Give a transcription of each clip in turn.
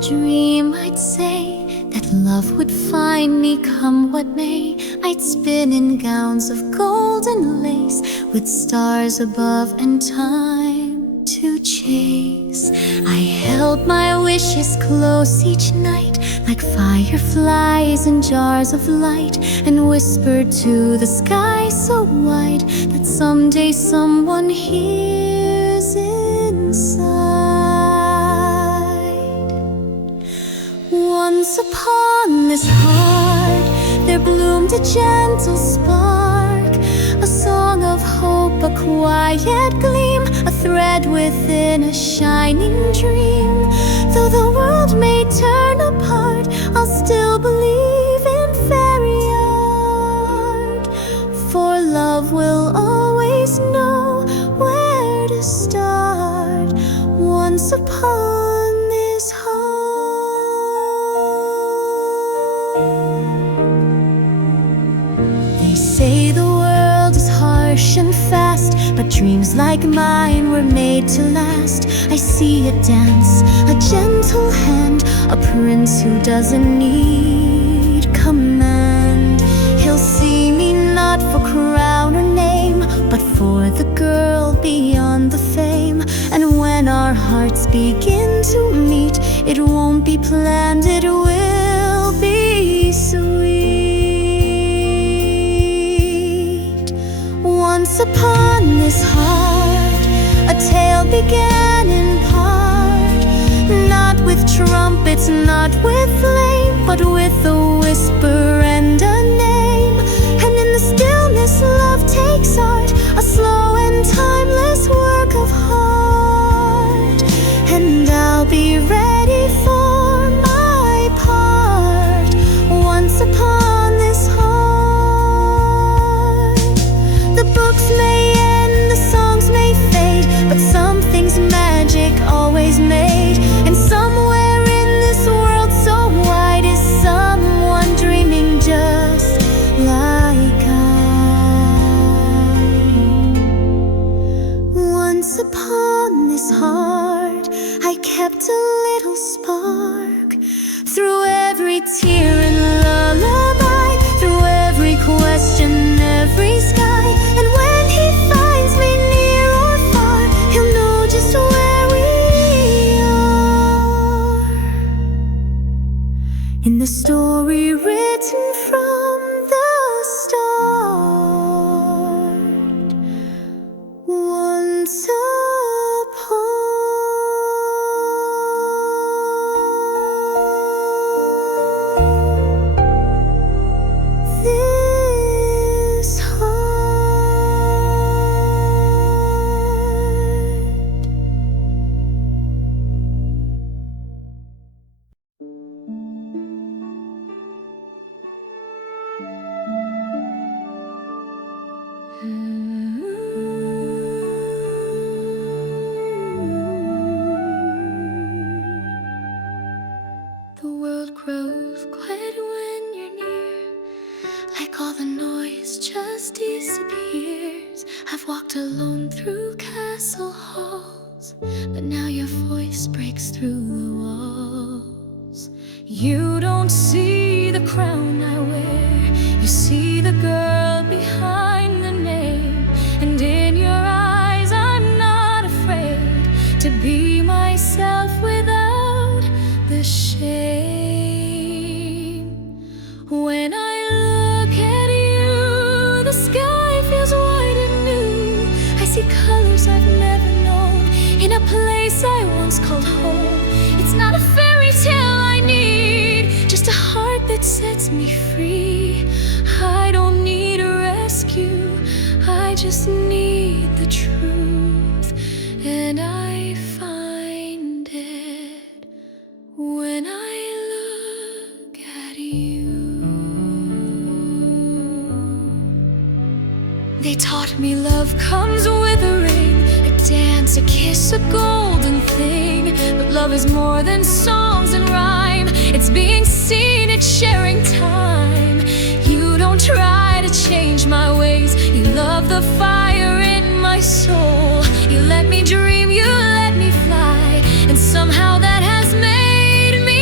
dream, I'd say that love would find me come what may. I'd spin in gowns of gold and lace, with stars above and time to chase. I held my wishes close each night, like fireflies in jars of light, and whispered to the sky so wide that someday someone hears inside. Once upon this heart there bloomed a gentle spark, a song of hope, a quiet gleam, a thread within a shining dream. Though the world may turn apart, I'll still believe in fairy art, for love will always know where to start. Once upon this heart. They say the world is harsh and fast, but dreams like mine were made to last. I see it dance, a gentle hand, a prince who doesn't need command. He'll see me not for crown or name, but for the girl beyond the fame. And when our hearts begin to meet, it won't be planned, it will be sweet. Once upon this heart, a tale began in part, not with trumpets, not with flame, but with a whisper and a name. And in the stillness love takes art, a slow and timeless work of heart. And I'll be ready for my part. Once upon this heart, the books may end, the songs may fade, but something's magic always made. And somewhere in this world so wide is someone dreaming just like I. Once upon this heart, I kept a little spark. Through every tear and lullaby, through every question, every sky. And when he finds me near or far, he'll know just where we are. In the story written from the start, once upon this heart. The world grows quiet when you're near, like all the noise just disappears. I've walked alone through castle halls, but now your voice breaks through the walls. You don't see the crown I wear, you see the girl behind the name. And in your eyes I'm not afraid to be myself without the shame. When I look at you, the sky feels wide and new. I see colors I've never known in a place I once called home. It's not a fairy tale I need, just a heart that sets me free. I don't need a rescue, I just need the truth. And I find it when I look at you. They taught me love comes with a ring, a dance, a kiss, a golden thing. But love is more than songs and rhyme, it's being seen, it's sharing time. You don't try to change my ways, you love the fire in my soul. You let me dream, you let me fly, and somehow that has made me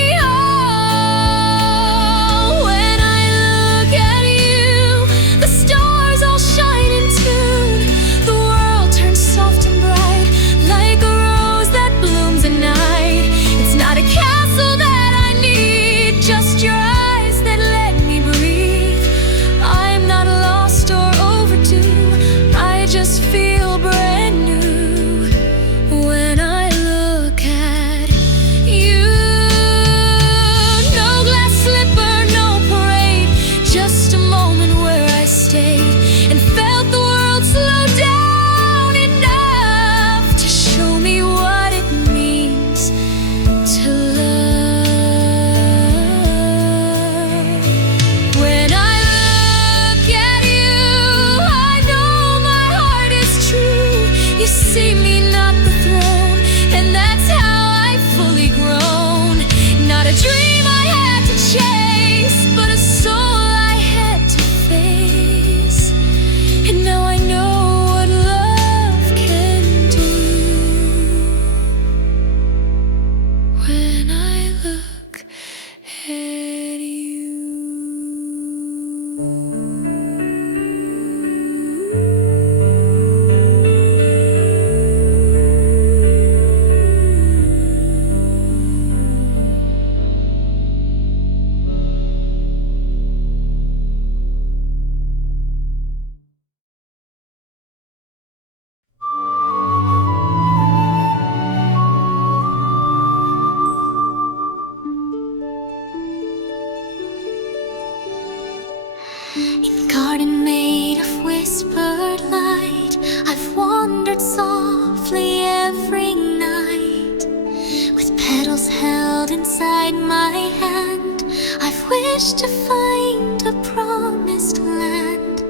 guide my hand. I've wished to find a promised land.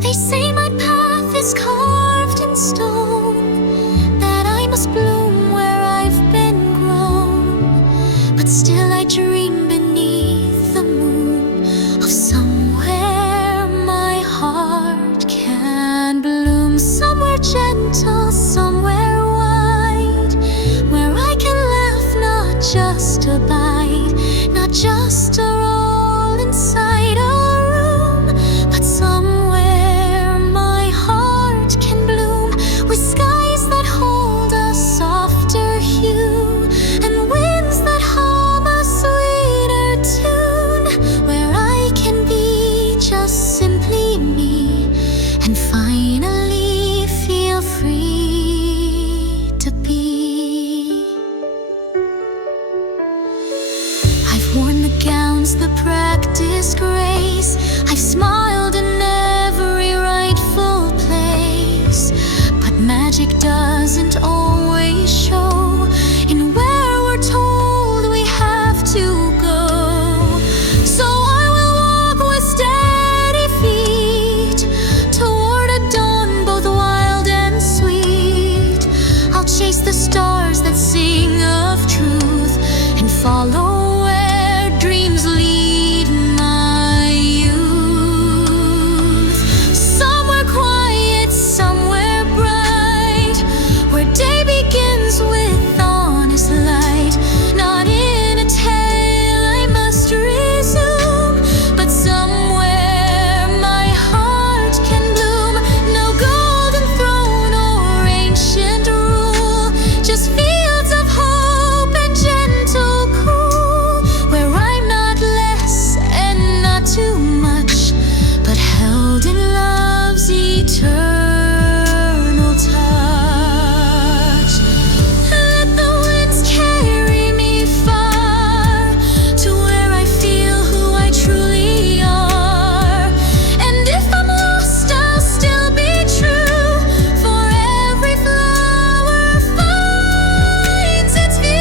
They say my path is carved in stone, that I must bloom where I've been grown. But still I dream beneath the moon of somewhere my heart can bloom. Somewhere gentle, somewhere wide, where I can laugh, not just abide, not just a roll inside a room, but somewhere my heart can bloom, with skies that hold a softer hue and winds that hum a sweeter tune, where I can be just simply me and finally feel free to be. I've worn the gowns, the practiced grace. I've smiled in every rightful place, but magic doesn't always show in where we're told we have to go. So I will walk with steady feet toward a dawn both wild and sweet. I'll chase the stars that sing of truth and follow where dreams lead my youth. Somewhere quiet, somewhere bright, where day begins with honest light. Not in a tale I must resume, but somewhere my heart can bloom. No golden throne or ancient rule, just fields of hope and gentle cool, where I'm not less and not too much, but held in love's eternal touch. Let the winds carry me far to where I feel who I truly are. And if I'm lost, I'll still be true, for every flower finds its view.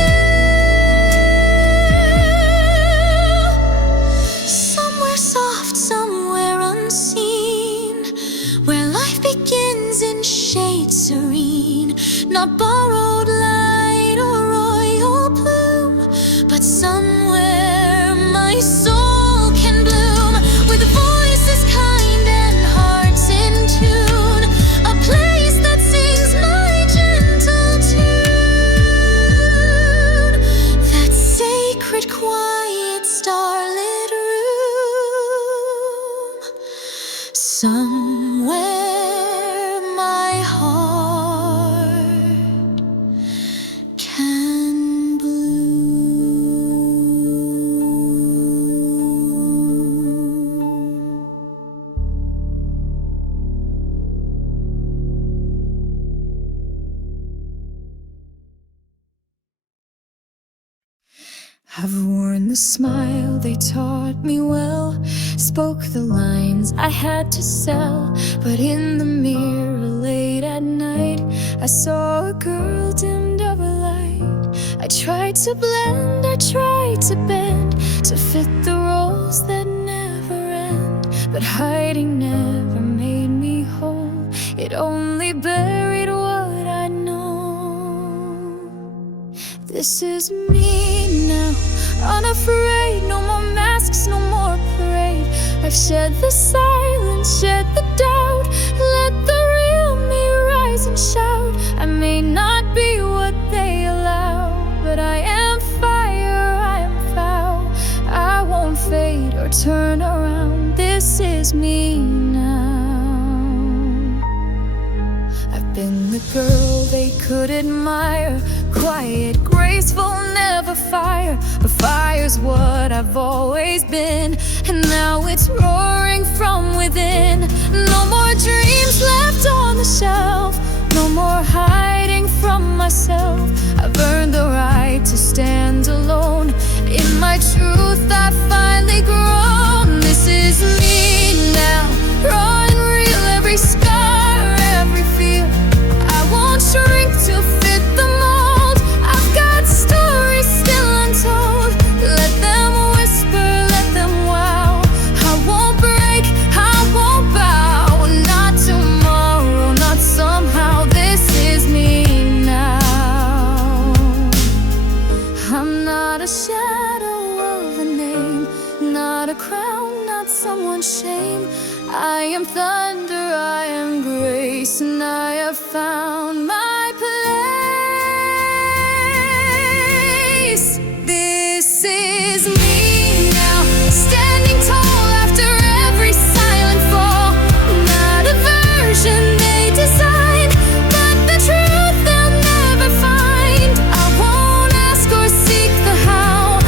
Somewhere soft, somewhere unseen, where life begins in shade serene. Not borrowed light or royal bloom, but somewhere my soul can bloom, with voices kind and hearts in tune. A place that sings my gentle tune, that sacred, quiet, starlit room. Somewhere my heart can bloom. I've worn the smile they taught me well, spoke the lines I had to sell, but in the mirror late at night I saw a girl dimmed of a light. I tried to blend, I tried to bend, to fit the roles that never end, but hiding never made me whole. It only buried what I know. This is me now, unafraid. No more masks, no more parade. I've shed the silence, shed the doubt. Let the real me rise and shout. I may not be what they allow, but I am fire, I am foul. I won't fade or turn around. This is me now. I've been the girl they could admire, quiet, graceful, never fire. But fire's what I've always been, and now it's roaring from within. No more dreams left on the shelf, no more hiding from myself. I've earned the right to stand alone. In my truth I've finally grown. This is me now, raw and real. Every scar, every fear. I won't shrink to fit the mold. I've got stories still untold, I am thunder, I am grace, and I have found my place. This is me now, standing tall after every silent fall. Not a version they designed, but the truth they'll never find. I won't ask or seek the how.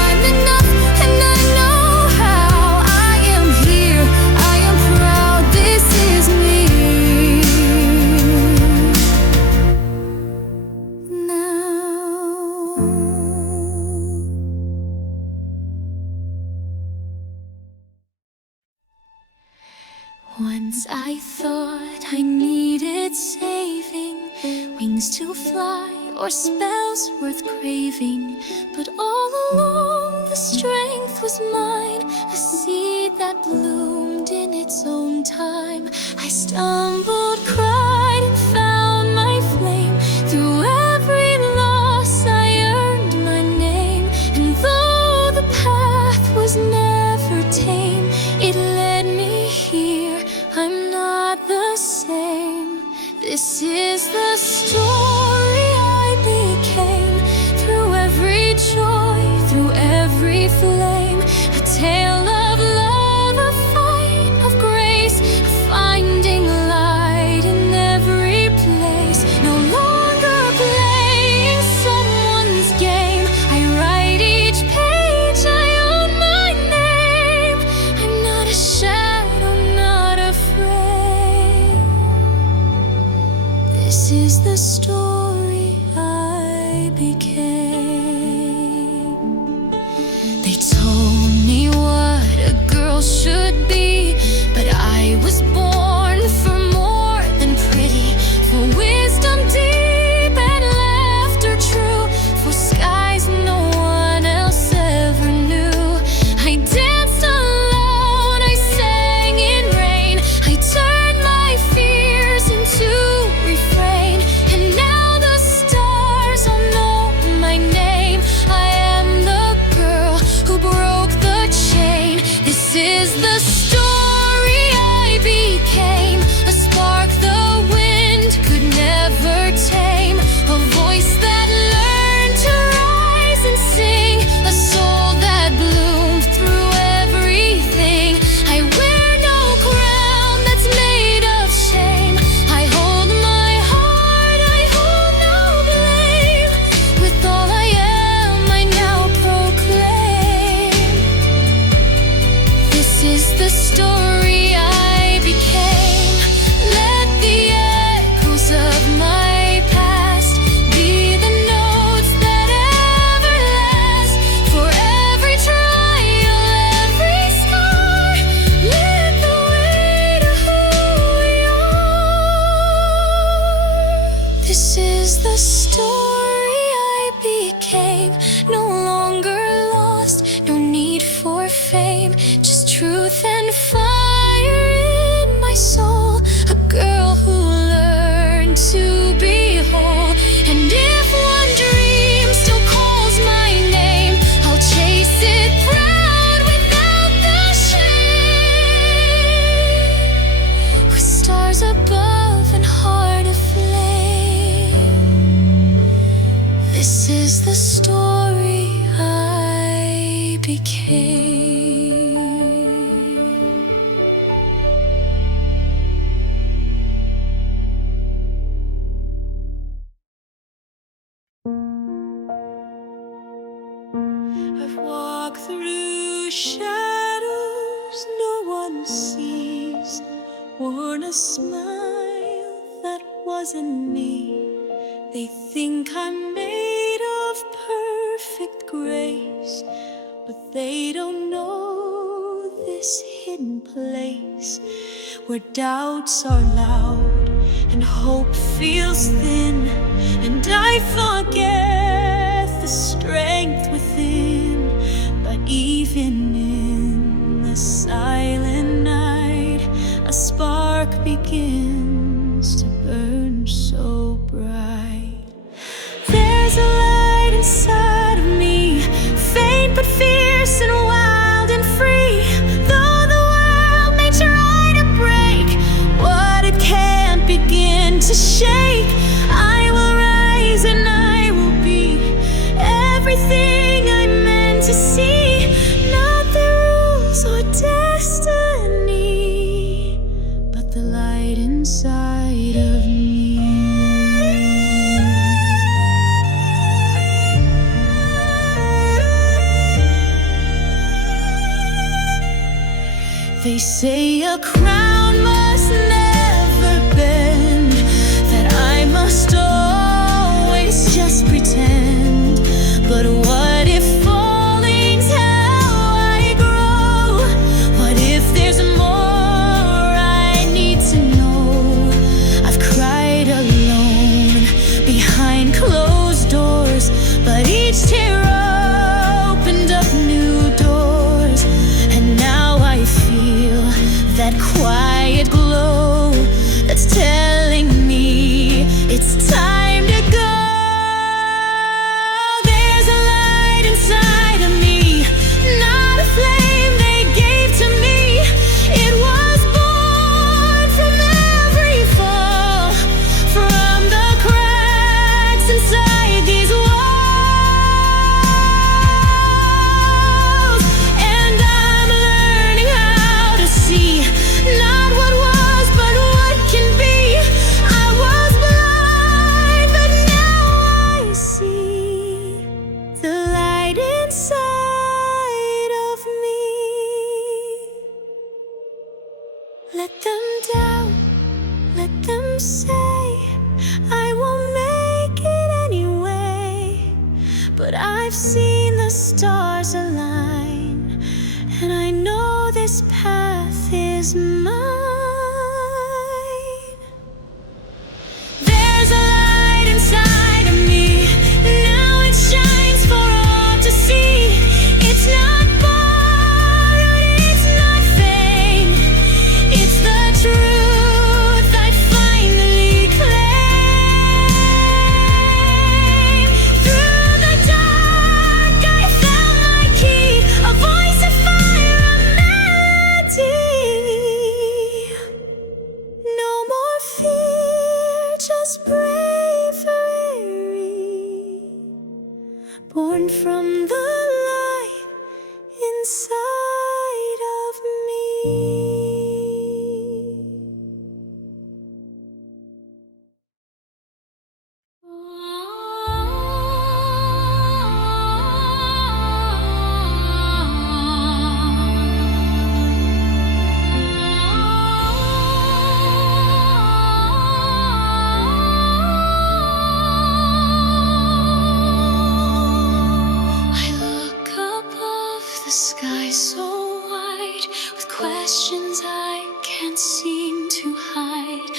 I'm enough and I know how. I am here, I am proud, this is me now. Once I thought I needed saving, wings to fly or spells worth craving. But all along the strength was mine, a seed that bloomed in its own time. I stumbled, cried, and found my flame. Through every loss I earned my name. And though the path was never tame, it led me here. I'm not the same. This is the story I became. Through every joy, through every flame, a tale of love, a fight of grace, finding light in every place. No longer playing someone's game. I write each page, I own my name. I'm not a shadow, not afraid. This is the story I became. They told me what a girl should be, but I was born for more than pretty, for wisdom deep and laughter true, for skies no one else ever knew. I danced alone, I sang in rain, I turned my fears into refrain. And now the stars all know my name. I am the girl who broke the chain. This is the story I became, a spark the wind could never tame, a voice that learned to rise and sing, a soul that bloomed through everything. I wear no crown that's made of shame. I hold my heart, I hold no blame. With all I am, I now proclaim. This is the story I became. Let the echoes of my past be the notes that ever last. For every trial, every scar, let the weight of who we are. This is the story I became. No longer lost, no need for fame, just truth and fire in my soul. A girl who learned to be whole. And if one dream still calls my name, I'll chase it proud without the shame. With stars above and heart aflame. This is the story I became. I've walked through shadows no one sees, worn a smile that wasn't me. They think I'm made of perfect grace, but they don't know this hidden place where doubts are loud and hope feels thin, and I forget the strength within. But even in the silent night, a spark begins to burn so bright. There's a light inside of me, faint but fierce and wild and free. Though the world may try to to see, not the rules or destiny, but the light inside of me. They say a crown must never bend, that I must always just pretend. But what if falling's how I grow? What if there's more I need to know? I've cried alone behind closed doors, but each tear opened up new doors. And now I feel that quiet glow that's telling me it's time to go. There's a light inside of me, not a flame they gave to me. It was born from every fall, from the cracks inside these walls. And I'm learning how to see, not what was, but what can be. I was blind, but now I see the light inside of me. Let them doubt, let them say I won't make it anyway. But I've seen the stars align, and I know this path is mine. There's a light inside of me, now it shines for all to see. It's not borrowed, it's not fame, it's the truth I finally claim. Through the dark I found my key, a voice of fire, a melody. No more fear, just bravery, born from the light inside of me. I look above the sky so wide, with questions I can't seem to hide.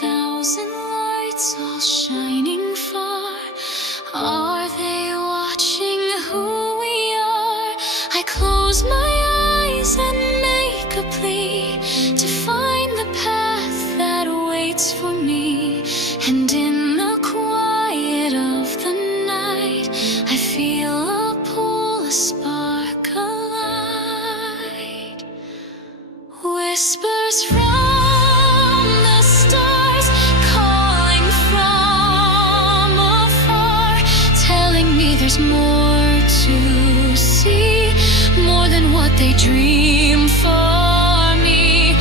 1,000 lights all shining far. Are they watching who we are? I close my eyes and make a plea to find the path that waits for me. And in the quiet of the night, I feel a pull, a spark, a light. Whispers from the stars, calling from afar, telling me there's more to see, more than what they dream for me.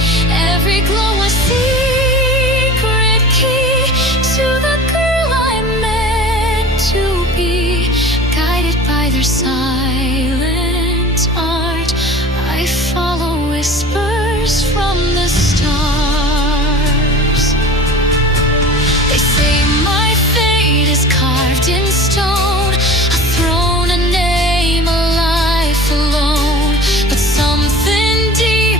Every glow a secret key to the girl I'm meant to be, guided by their silent art. I follow whispers from the stars. They say my fate is carved in stone, a throne, a name, a life alone. But something deep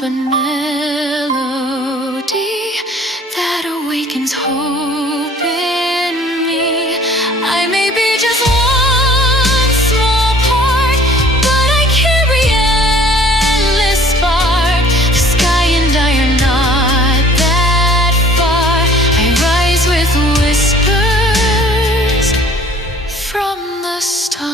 but melody that awakens hope in me. I may be just one small part, but I carry endless spark. The sky and I are not that far. I rise with whispers from the stars.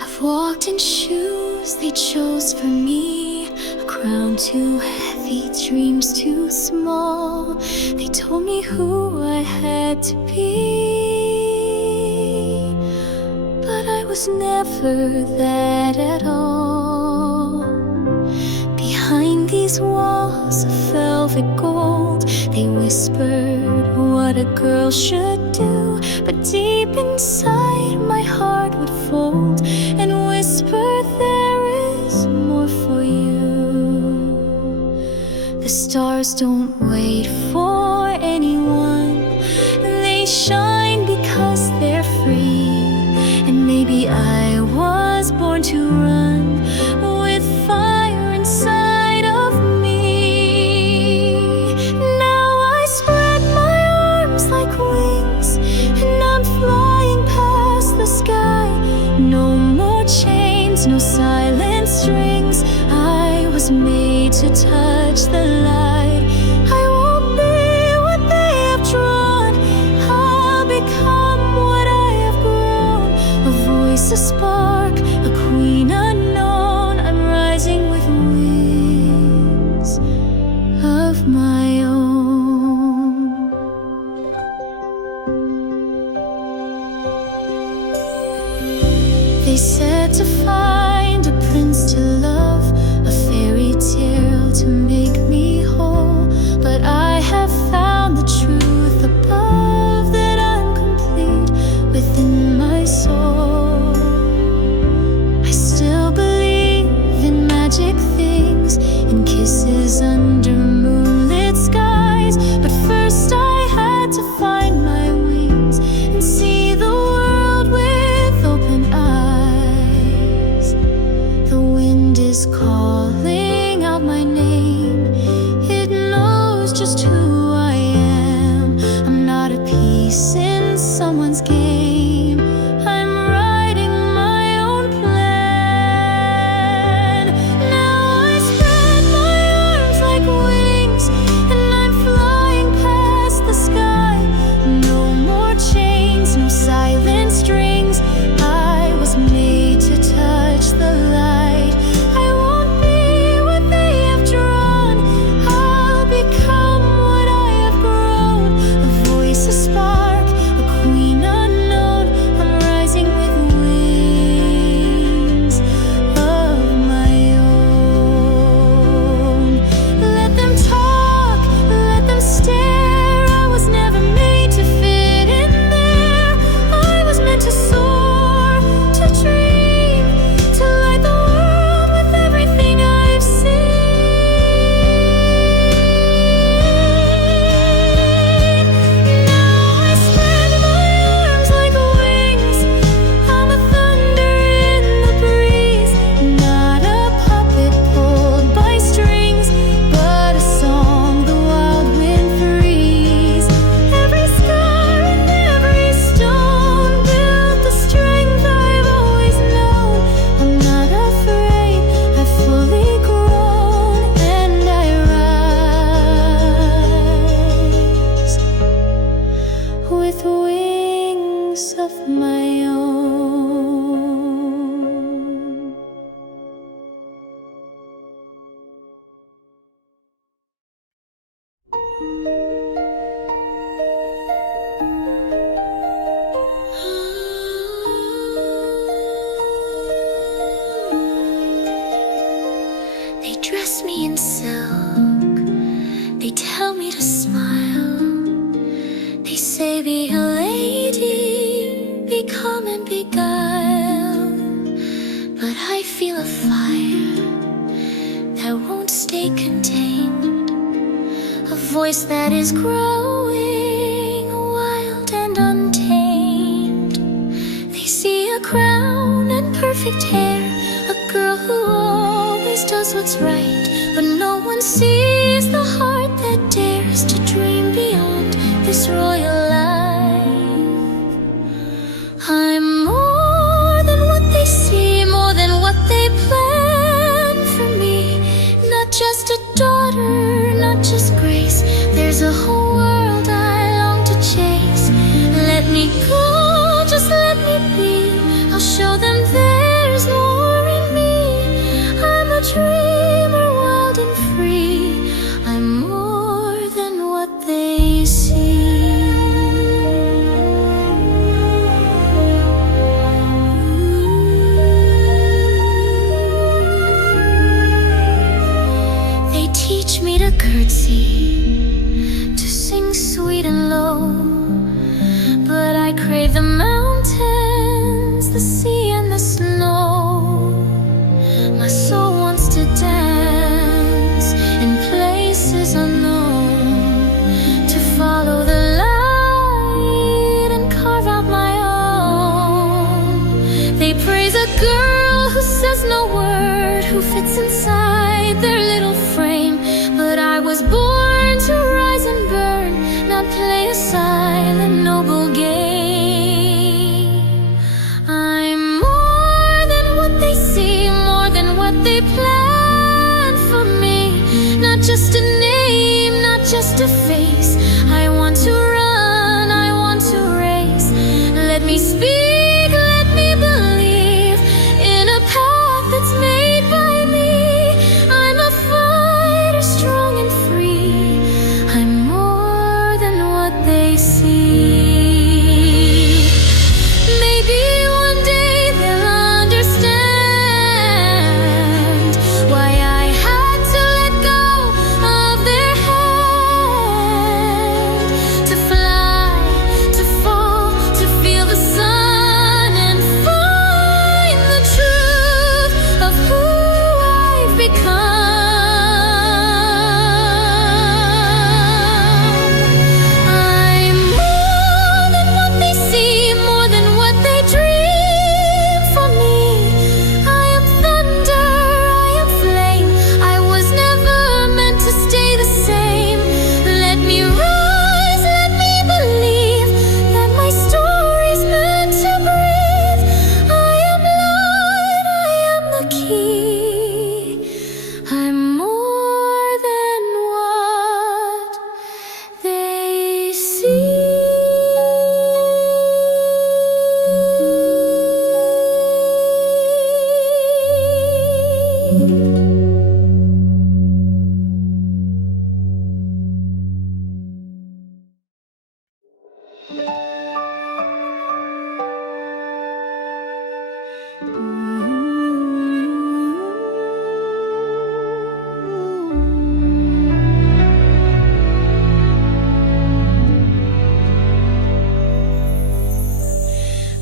I've walked in shoes they chose for me, a crown too heavy, dreams too small. They told me who I had to be, but I was never that at all. Behind these walls of velvet gold, they whispered what a girl should do, but deep inside my heart would fold and whisper there is more for you. The stars don't wait for anyone, they shine because they're free. And maybe I was born to run with fire inside of me. Now I spread my arms like wings, and I'm flying past the sky. No more chains, no silent strings. I was made to touch the light. I won't be what they have drawn, I'll become what I have grown. A voice, a spark, a queen unknown. I'm rising with wings of my own. They said to find a prince to love, a fairy tale to make me whole. But I have found the truth above, that I'm complete within my soul. I still believe in magic things, in kisses under moonlit skies. But first I had to find my wings and see the world with open eyes. The wind is calling out my name, it knows just who I am. I'm not a piece in someone's game, I'm writing my own plan. Now I spread my arms like wings, and I'm flying past the sky. No more chains, no silent strings. I was made to touch the light. I won't be what they have drawn, I'll become what I have grown. A voice, a spark, a queen unknown. I'm rising with wings of my own. Let them talk, let them stare. I was never made to fit in there. I was meant to soar, to dream, to light the world with everything I've seen. Now I spread my arms like wings, I'm a thunder in the breeze. Not a puppet pulled by strings, but a song the wild wind frees. Every scar and every stone built the strength I've always known. I'm not afraid, I've fully grown, and I rise with wings of my own. They dress me in silk, they tell me to smile. They say be a lady, be calm and beguile. But I feel a fire that won't stay contained, a voice that is growing wild and untamed. They see a crown and perfect hair, a girl who always does what's right. But no one sees the heart that dares to dream beyond this royal life. I'm more than what they see, more than what they plan for me. Not just a daughter, not just grace. There's a whole world I long to chase. Let me go, just let me be. I'll show them there's more in me. I'm a dreamer, wild and free. I'm more than what they see. They teach me to curtsy, to sing sweet and low. But I crave the mountains, the sea and the snow. My soul wants to dance in places unknown, to follow the light and carve out my own. They praise a girl who says no word, who fits inside their little frame. But I was born to rise and burn, not play a silent noble game. I'm more than what they see, more than what they plan for me. Not just a name, not just a face. I want to run, I want to race. Let me speak, let me believe in a path that's made by me. I'm a fighter, strong and free. I'm more than what they see. Maybe one day they'll understand why I had to let go of their hand, to fly, to fall, to feel the sun and find the truth of who I've become. I'm more than what they see, more than what they dream for me. I am thunder, I am flame. I was never meant to stay the same. Let me rise, let me believe that my story's meant to breathe. I am light, I am the key. I'm more than what they see.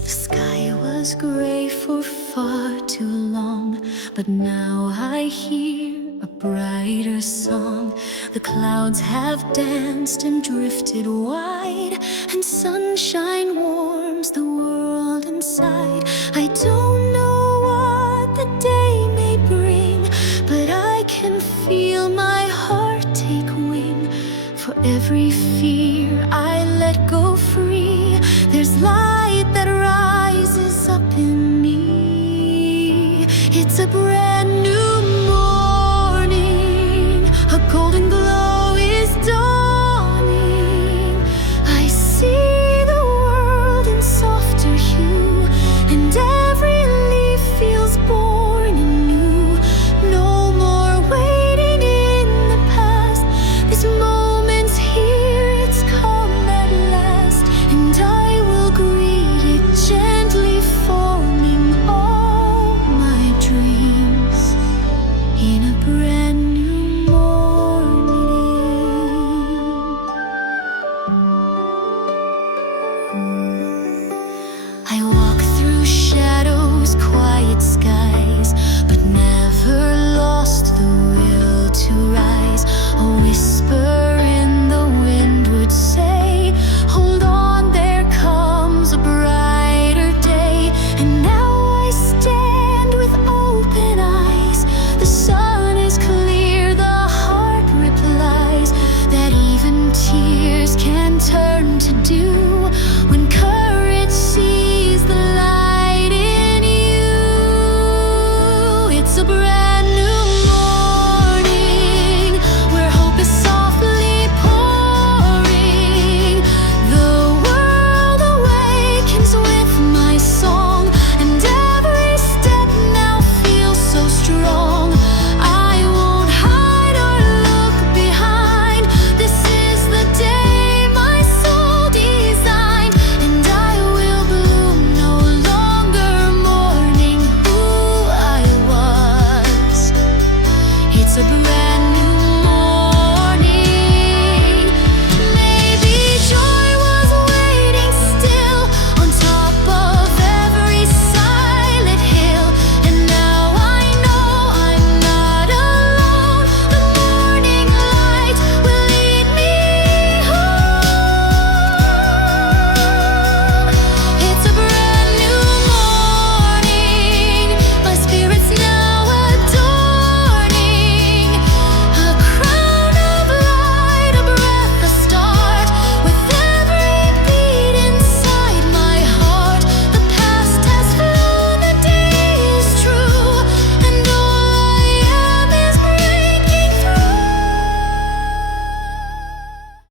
The sky was gray for far too long, but now I hear a brighter song. The clouds have danced and drifted wide, and sunshine warms the world inside. I don't know what the day may bring, but I can feel my heart take wing. For every fear I let go free, there's light that rises up in me. It's a brand new morning, a golden glow is dawning. I see the world in softer hue, and every leaf feels born anew. No more waiting in the past. This moment's here, it's come at last, and I will greet it gently, forming all my dreams. when tears can turn to dew, when courage